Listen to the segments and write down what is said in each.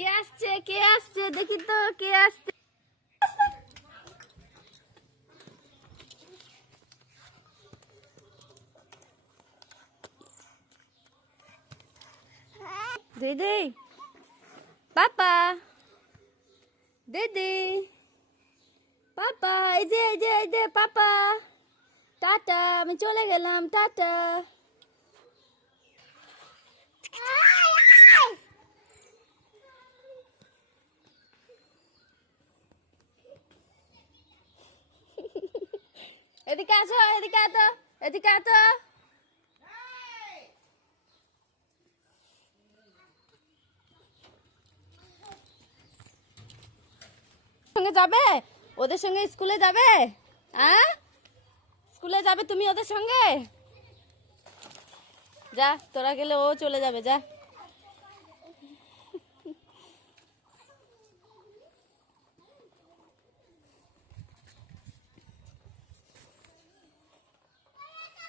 কে আসছে? কে আসছে? দেখি তো কে আসছে। দিদি, পাপা, দিদি, পাপা, এই যে এই যে এই যে পাপা, টাটা, আমি চলে গেলাম, টাটা। এদিকে আসো, এদিকে আতো, এদিকে আতো। সঙ্গে যাবে? ওদের সঙ্গে স্কুলে যাবে? হ্যাঁ, স্কুলে যাবে তুমি ওদের সঙ্গে? যা, তোরা গেলে ও চলে যাবে, যা।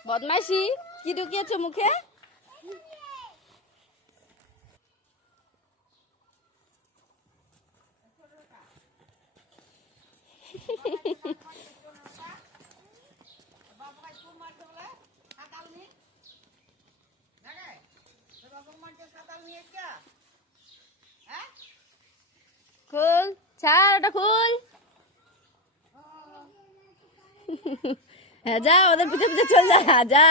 বদমাইশি কি ঢুকিয়েছো মুখে? খুল, ছাড় ওটা, খুল। হ্যাঁ, যা, ওদের পিছে পিছে চল, যা যা।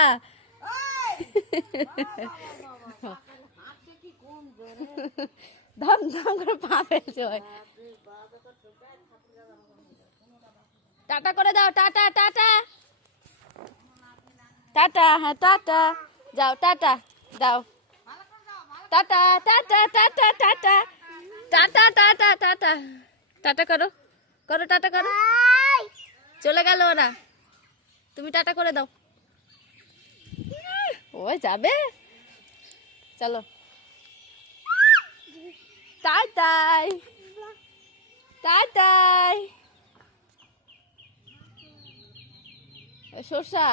ধম ধম করে পা ফেলছে। টাটা করে দাও, টাটা টাটা টাটা। হ্যাঁ, টাটা, যাও, টাটা দাও, tata tata tata tata tata tata tata tata করো, করো, টাটা করো। চলে গেল ওরা, তুমি টাটা করে দাও। ওই যাবে, চলো, টাই টাই টাই টাই। সর্ষা।